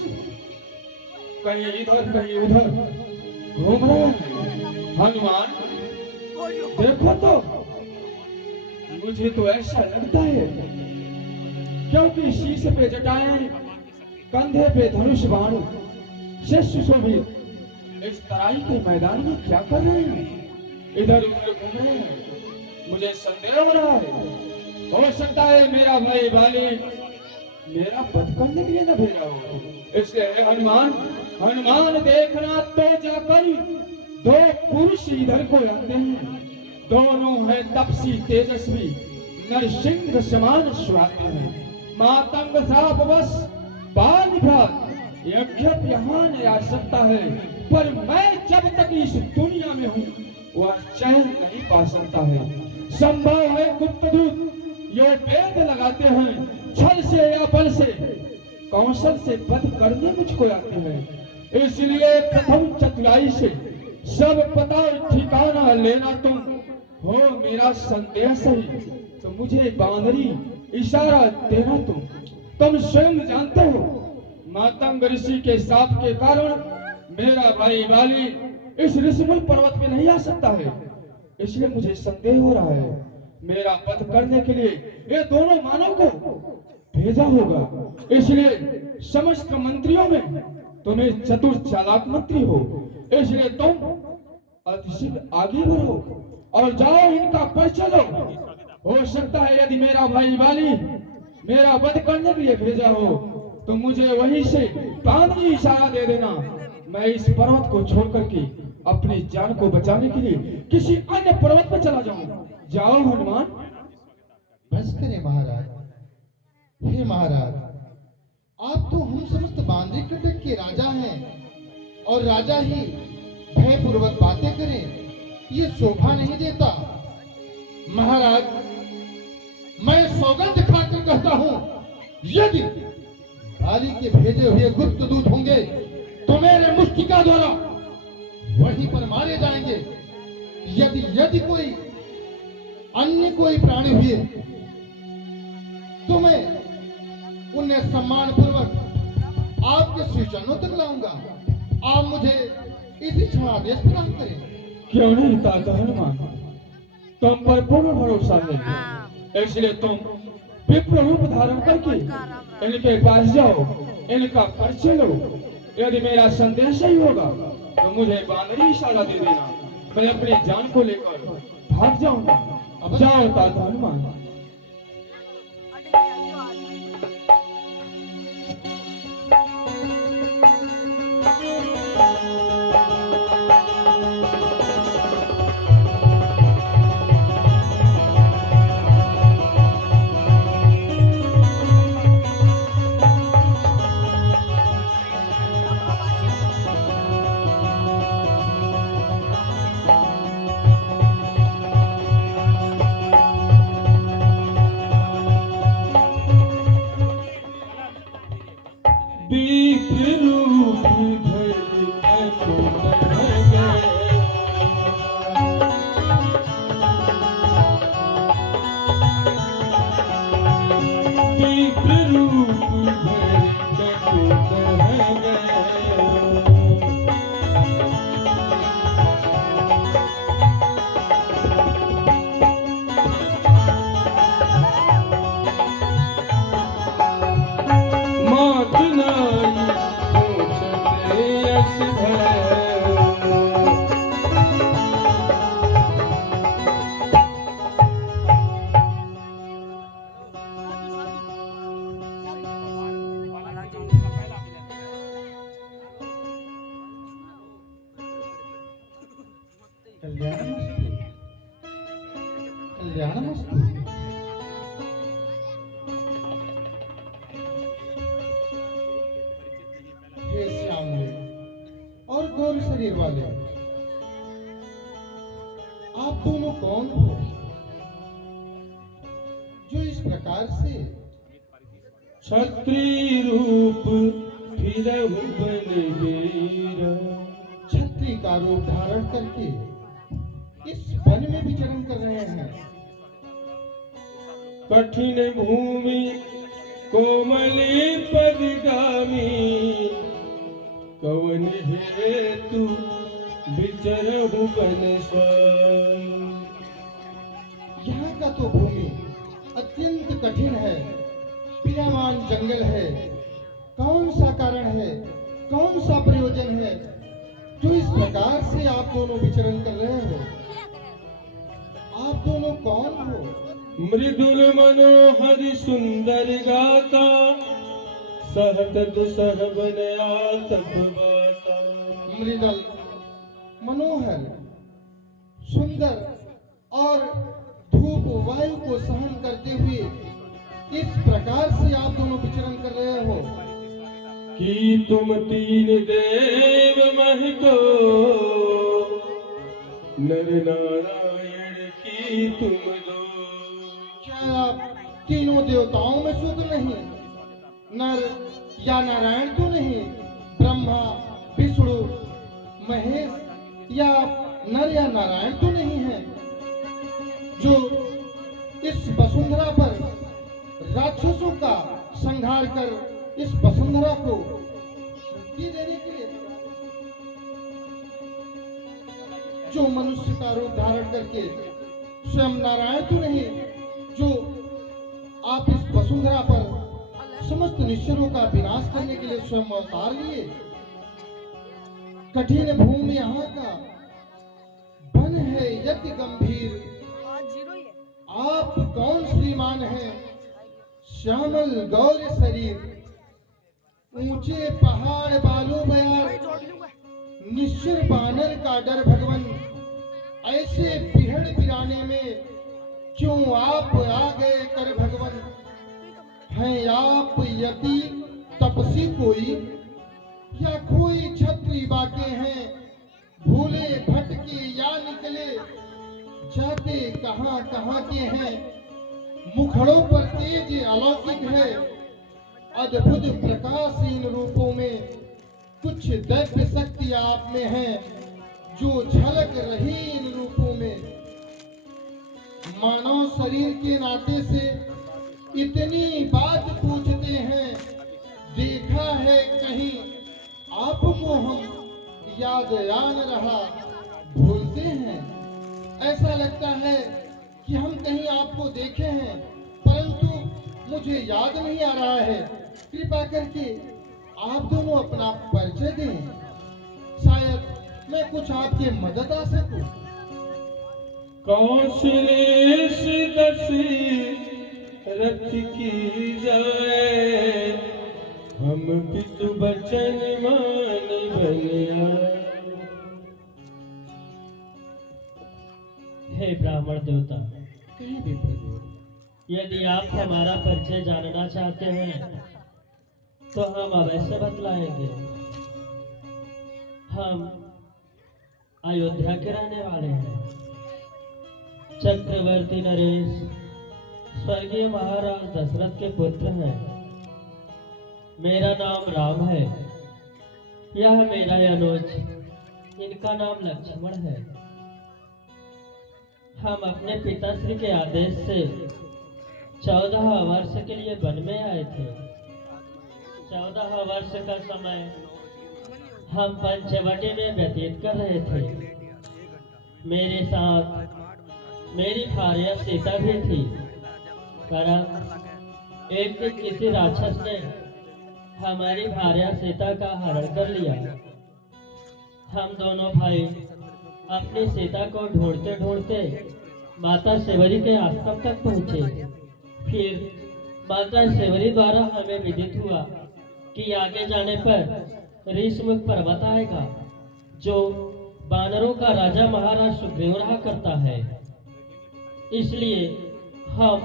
कहीं इधर कहीं उधर घूम रहे हैं। हनुमान देखो तो, मुझे तो ऐसा लगता है क्योंकि शीश पे जटाएं, कंधे पे धनुष बाण, शिष्य सुशोभित इस तराई के मैदान में क्या कर रहे हैं? इधर उधर घूम रहे हैं। मुझे संदेह हो रहा है, हो सकता है मेरा भाई बाली मेरा वध करने के लिए न भेजा हो। इसलिए हनुमान देखना तो जाकर दो पुरुष इधर को आते हैं, दोनों है तपसी तेजस्वी, नरसिंह समान स्वाति हैं। मातंग श्रापवश बाल विभाग यज्ञ यहाँ नहीं आ सकता है, पर मैं जब तक इस दुनिया में हूँ वह चैन नहीं पा सकता है। संभव है गुप्तदूत यो वेद लगाते हैं, छल से या बल से कौशल से वध करने मुझको आते हैं। इसलिए प्रथम चतुराई से सब पता ठिकाना लेना तुम हो। मेरा संदेह सही तो मुझे बांदरी इशारा देना तुम स्वयं जानते हो मातंग ऋषि के शाप के कारण मेरा भाई बाली इस ऋषिमूल पर्वत पे नहीं आ सकता है। इसलिए मुझे संदेह हो रहा है, मेरा वध करने के लिए ये दोनों मानव को भेजा होगा। इसलिए समस्त मंत्रियों में तुम्हें चतुर चालाक मंत्री हो, इसलिए तुम अतिशीघ्र आगे बढ़ो और जाओ, इनका परिचय लो। हो सकता है यदि मेरा भाई बाली मेरा वध करने के लिए भेजा हो तो मुझे वहीं से बांधनी इशारा दे देना। मैं इस पर्वत को छोड़ करके अपनी जान को बचाने के लिए किसी अन्य पर्वत पर चला जाऊंगा। जाओ हनुमान। बस करें महाराज। हे महाराज, आप तो हम समस्त बांद्री कृतक के राजा हैं और राजा ही भयपूर्वक बातें करें, ये शोभा नहीं देता। महाराज, मैं सौगंध खाकर कहता हूं, यदि बाली के भेजे हुए गुप्त दूत होंगे तो मेरे मुष्टिका द्वारा वहीं पर मारे जाएंगे। यदि कोई अन्य कोई प्राणी हुए तो मैं उन्हें सम्मान पूर्वक आपके श्री चरणों तक लाऊंगा। आप मुझे इसी क्षण आदेश प्रदान करें। क्यों नहीं ताता हनुमान, तुम पर पूर्ण भरोसा है, इसलिए तुम विप्र रूप धारण करके इनके पास जाओ, इनका परिचय लो। यदि मेरा संदेश सही होगा तो मुझे बांदरी इशारा दे देना, मैं अपनी जान को लेकर भाग जाऊंगा। अब जाओ ताता हनुमान। कल्याणमस्तु। हे श्यामले और गोर शरीर वाले, आप दोनों कौन हो जो इस प्रकार से छत्री रूप फिरहु बन गेरा, छत्री का रूप धारण करके इस वन में विचरण कर रहे हैं? कठिन भूमि कोमली पदगामी, कवन हेतु विचरहु बन स्वाई। यहाँ का तो भूमि अत्यंत कठिन है, पीरामान जंगल है। कौन सा कारण है, कौन सा प्रयोजन है जो इस प्रकार से आप दोनों विचरण कर रहे हो? आप दोनों कौन हो? मृदुल मनोहर सुंदर गाता, सहत दुसह बन आतप बाता। मृदुल मनोहर सुंदर और धूप वायु को सहन करते हुए इस प्रकार से आप दोनों विचरण कर रहे हो कि तुम तीन देव महतो, नर नारायण की तुम दो। क्या आप तीनों देवताओं में शुद्ध नहीं? नर या नारायण तो नहीं? ब्रह्मा विष्णु महेश या नर या नारायण तो नहीं है जो इस वसुंधरा पर राक्षसों का संहार कर इस वसुंधरा को मुक्ति देने के लिए, जो मनुष्य का रूप धारण करके स्वयं नारायण तो नहीं जो आप इस वसुंधरा पर समस्त निश्चरों का विनाश करने के लिए स्वयं अवतार लिए। कठिन भूमि यहाँ का वन है यति गंभीर। आप कौन श्रीमान हैं? श्यामल गौर शरीर, ऊंचे पहाड़ बालू बयार, निश्चर बानर का डर भगवन। ऐसे बिहड़ बिराने में क्यों आप आ गए कर भगवन? हैं आप यति तपसी कोई, या कोई छत्री बाके हैं? भूले भटके या निकले, जाते कहां कहां के हैं? मुखड़ों पर तेज अलौकिक है, अद्भुत प्रकाशहीन रूपों में कुछ दैव्य शक्ति आप में है जो झलक रही इन रूपों में। मानव शरीर के नाते से इतनी बात पूछते हैं, देखा है कहीं आपको हम, याद आन रहा भूलते हैं। ऐसा लगता है कि हम कहीं आपको देखे हैं, परंतु मुझे याद नहीं आ रहा है। कृपा करके आप दोनों अपना परिचय दें, शायद मैं कुछ आपके मदद आ सकूं। कौशलेश दशरथ की जाए, हम पितु बचन मान बनिया। हे ब्राह्मण देवता, कहीं भी प्रभु, यदि आप हमारा परिचय जानना चाहते हैं तो हम अवश्य बतलाएंगे। हम अयोध्या के रहने वाले हैं। चक्रवर्ती नरेश स्वर्गीय महाराज दशरथ के पुत्र हैं। मेरा नाम राम है। यह मेरा अनुज, इनका नाम लक्ष्मण है। हम अपने पिताश्री के आदेश से 14 वर्ष के लिए वन में आए थे। 14 वर्ष का समय हम पंचवटी में व्यतीत कर रहे थे। मेरे साथ मेरी भार्या सीता भी थी। पर एक दिन किसी राक्षस ने हमारी भार्या सीता का हरण कर लिया। हम दोनों भाई अपनी सीता को ढूंढते ढूंढते माता सेवरी के आश्रम तक पहुँचे। फिर माता सेवरी द्वारा हमें विदित हुआ कि आगे जाने पर ऋषमुख पर्वत आएगा, जो बानरों का राजा महाराज सुग्रीव रहा करता है। इसलिए हम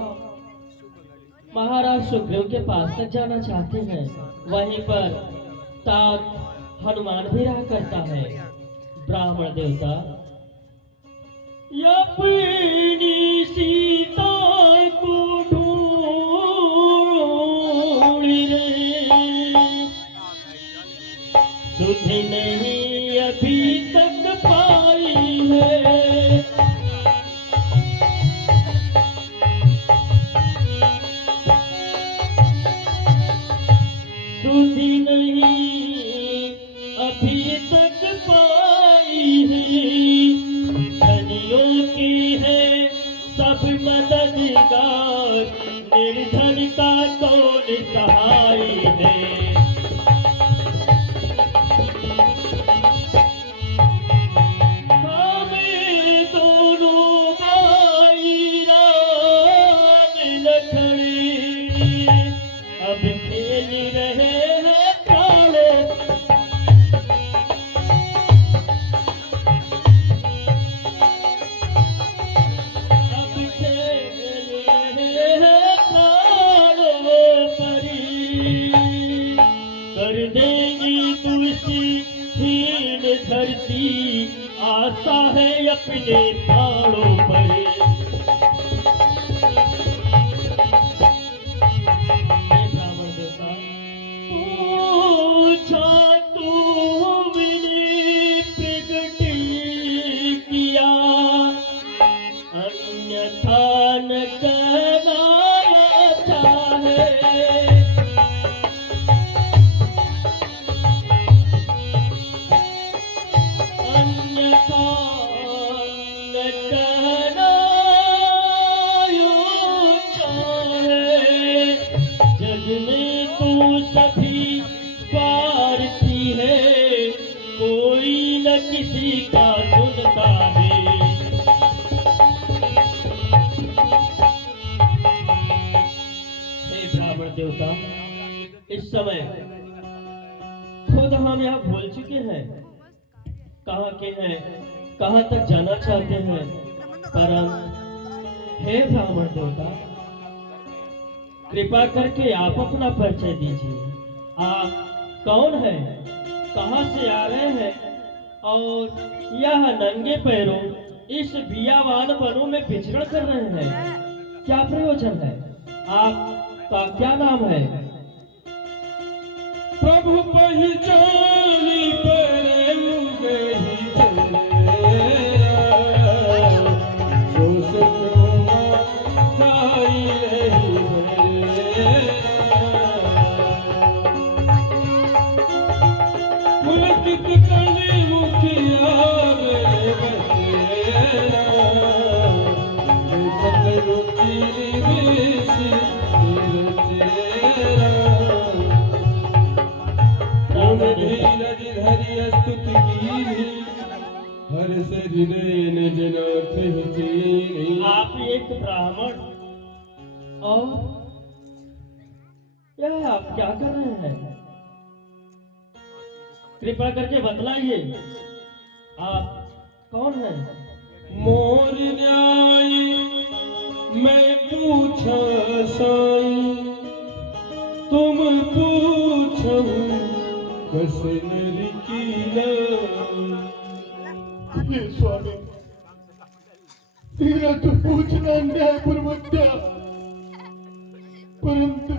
महाराज सुग्रीव के पास तक जाना चाहते हैं। वहीं पर तात हनुमान भी रहा करता है। ब्राह्मण देवता, अपनी सीता को ढूंढ रे, सुध नहीं अभी तक पाई है। सुध नहीं अभी तक पाई है। करती आशा है अपने प्राणों पर। हे ब्राह्मण देवता, पूछा तुमने प्रकट किया, अन्यथा न करना चाहे। अन्यथा न कहना यूं चाहे। जग में तू सभी स्वार्थी है, कोई न किसी का सुनता है। हे ब्राह्मण देवता, इस समय खुद हम यहाँ भूल चुके हैं कहाँ के हैं, कहाँ तक जाना चाहते हैं। परम हे ब्राह्मण देवता, कृपा करके आप अपना परिचय दीजिए। आप कौन हैं, कहाँ से आ रहे हैं, और यह नंगे पैरों इस बियावान वनों में विचरण कर रहे हैं, क्या प्रयोजन है? आपका क्या नाम है? प्रभु पहचानी प्रेम गही तेरा, जो सुना जाई रही पुलकित कली मुखिया मेरे बसेरा, बदलू तेरी बेसी तेरा चेहरा। धीरज धरि स्तुति कीनी, हर शरीर जनाथ चीनी। आप एक ब्राह्मण, और यह आप क्या कर रहे हैं? कृपा करके बतलाइए, आप कौन हैं? मोर न्याय मैं पूछा साई, तुम पूछो कस नर की हे स्वामी, तेरा तो पूछना न्यायपूर्वक था, परंतु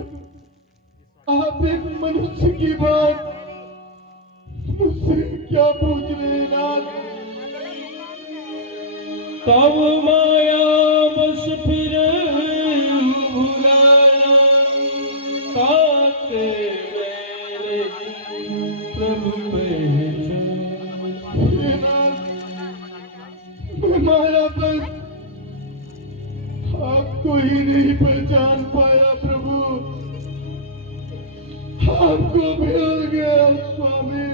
आप एक मनुष्य की बात मुझसे क्या पूछ रहे हैं नाथ? तब माया बस फिर भुलाया, काते मेरे प्रभु पहचान। हे नाथ, मैं माया पर आपको ही नहीं पहचान पाया प्रभु, आपको भूल गया स्वामी।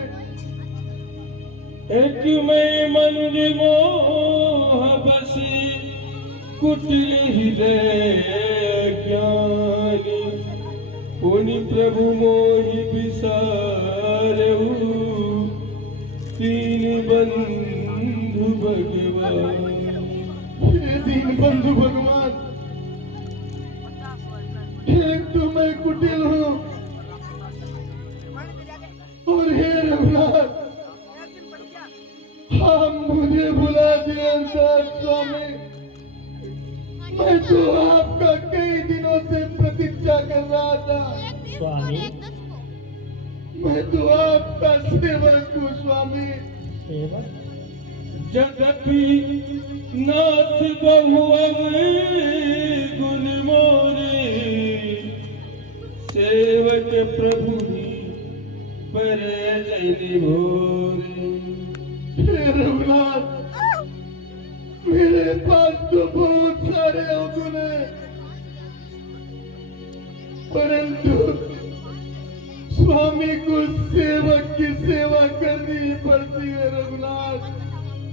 एक मैं मन मोह बसी, कुटिल हृदय ज्ञानी, पुनि प्रभु मोहि विसारहु, तीन बंधु भगवान। हे दीन बंधु भगवान, एक तो मैं कुटिल हूँ, और हे रघुनाथ, आप मुझे भुला दिए स्वामी। मैं तो आपका कई दिनों से प्रतीक्षा कर रहा था, स्वामी, मैं तो आपका सेवक हूँ स्वामी। सेवक? जगपि नाथ बहुअव गुण मोरे, सेवक प्रभु पर जनि भोरे। हे रघुनाथ, मेरे पास तो बहुत सारे अवगुण हैं, परंतु स्वामी को सेवक की सेवा करनी ही पड़ती है रघुनाथ।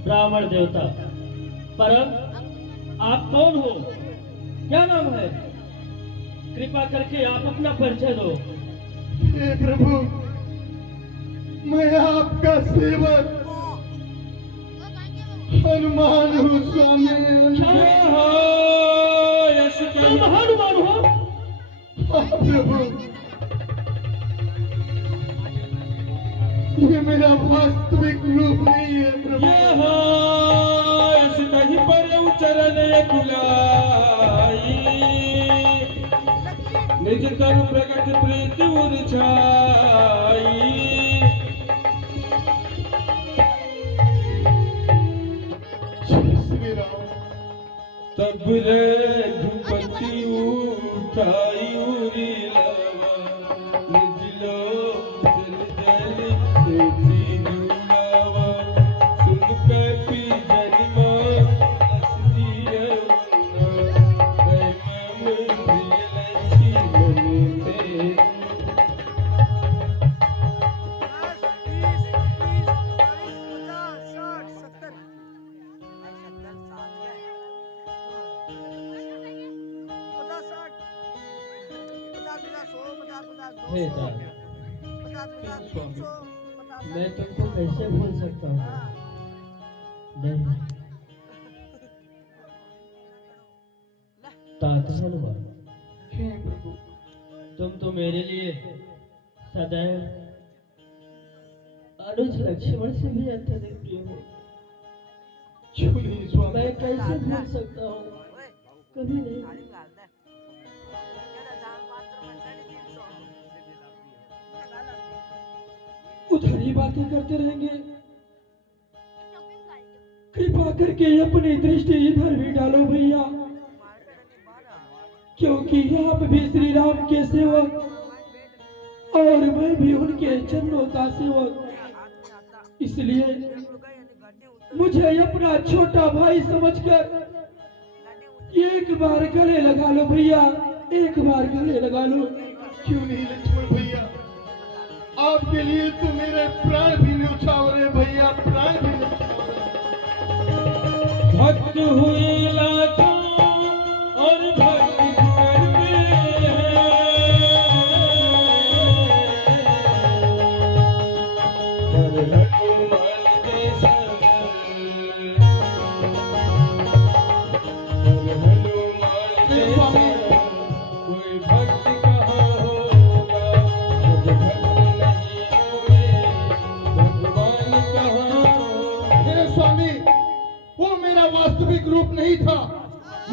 ब्राह्मण देवता, परम आप कौन हो, क्या नाम है? कृपा करके आप अपना परिचय दो। हे प्रभु, मैं आपका सेवक हनुमान हूँ स्वामी। तुम हनुमान हो? हाँ प्रभु, ये मेरा वास्तविक रूप नहीं है प्रभु। कहीं पर चरण कुलाई निज तन प्रकट प्रीति उर्छाई। श्री राम। तब रघुपति उठाई उरी लवा निज लोक जल जल सोची जुड़ावा। सुन कपि जन्म हंसी रघुना प्रेम प्रिय लक्ष्मी मन ते। 50, हे जान, मैं तुमको कैसे भूल सकता हूँ? नहीं, तात हनुमान, हे प्रभु, तुम तो मेरे लिए सदैव अनुज लक्ष्मण से भी अत्यधिक प्रिय हो। छुई स्वामी। मैं कैसे भूल सकता हूँ? कभी नहीं। उधर ही बातें करते रहेंगे। कृपा करके अपनी दृष्टि इधर भी डालो भैया, क्योंकि आप भी श्री राम के सेवक और मैं भी उनके चरणों का सेवक, इसलिए मुझे अपना छोटा भाई समझकर एक बार गले लगा लो भैया, एक बार गले लगा लो। क्यों नहीं लक्ष्मण भैया, आपके लिए तो मेरे प्राण भी न्यौछावर है भैया, प्राण भी न्यौछावर है। भक्त हुए लाखों और भक्त करवे हैं। हर हनुमान जैसा कोई भक्त कहाँ होगा, जब भक्त नहीं होए भगवान कहाँ होगा। हे स्वामी, वो मेरा वास्तविक रूप नहीं था,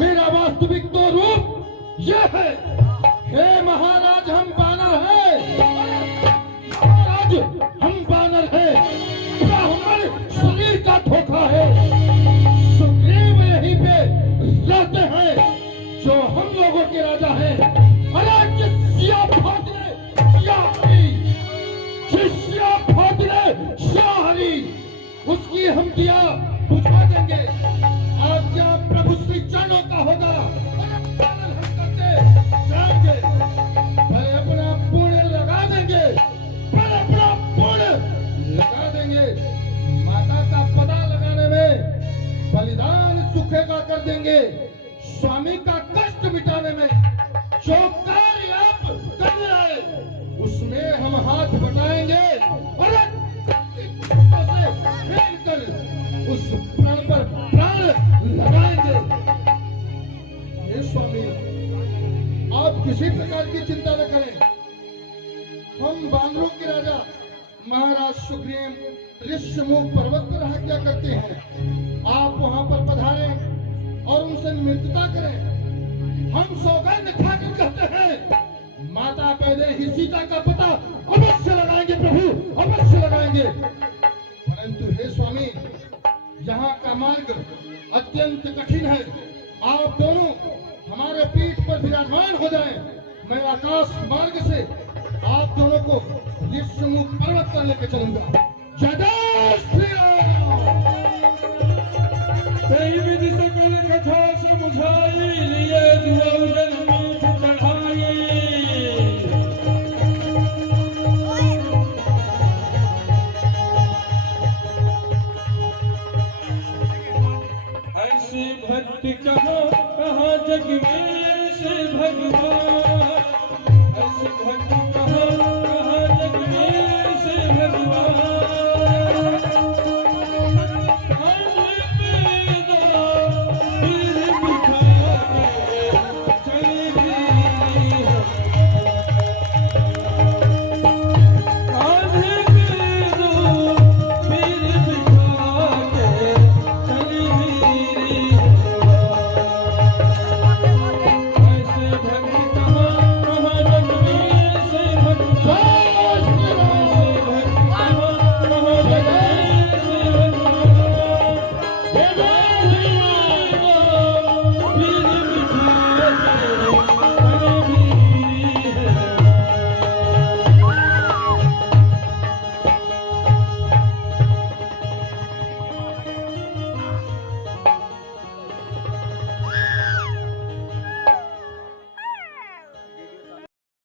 मेरा वास्तविक तो रूप यह है। हे महाराज, हम बानर हैं, महाराज हम बानर हैं, पूरा हमारे शरीर का धोखा है। सुग्रीव यहीं पे रहते हैं जो हम लोगों के राजा हैं। अरे जिसिया फादरे सियाहरी, जिसिया फादरे सियाहरी, उसकी हम दिया बुझा देंगे। आज क्या प्रभु श्री चरणों का होगा, अरे पालन हम करते जाएंगे, पर अपना पुण्य लगा देंगे, पर अपना पुण्य लगा देंगे। माता का पता लगाने में बलिदान सुखेगा कर देंगे, स्वामी का कष्ट मिटाने में जो कार्य आप कर रहे हैं उसमें हम हाथ बटाएंगे और कर उस प्राण पर प्राण लगाएंगे। हे स्वामी, आप किसी प्रकार की चिंता न करें, हम बानरों के राजा महाराज सुग्रीव ऋष्यमुख पर्वत पर हत्या करते हैं। आप वहां पर पधारें और उनसे मित्रता करें। हम सौगंध खाकर कहते हैं, माता पहले ही सीता का पता अवश्य लगाएंगे प्रभु, अवश्य लगाएंगे। परंतु हे स्वामी, यहाँ का मार्ग अत्यंत कठिन है। आप दोनों हमारे पीठ पर विराजमान हो जाएं। मैं आकाश मार्ग से आप दोनों को ऋष्यमुख पर्वत पर लेकर चलूंगा। जय श्री राम। कई विधि सकल कथा समुझाई, लिए दुआजन मीठ चढ़ाई। ऐसे भक्त कहाँ कहाँ जग में ऐसे भगवान।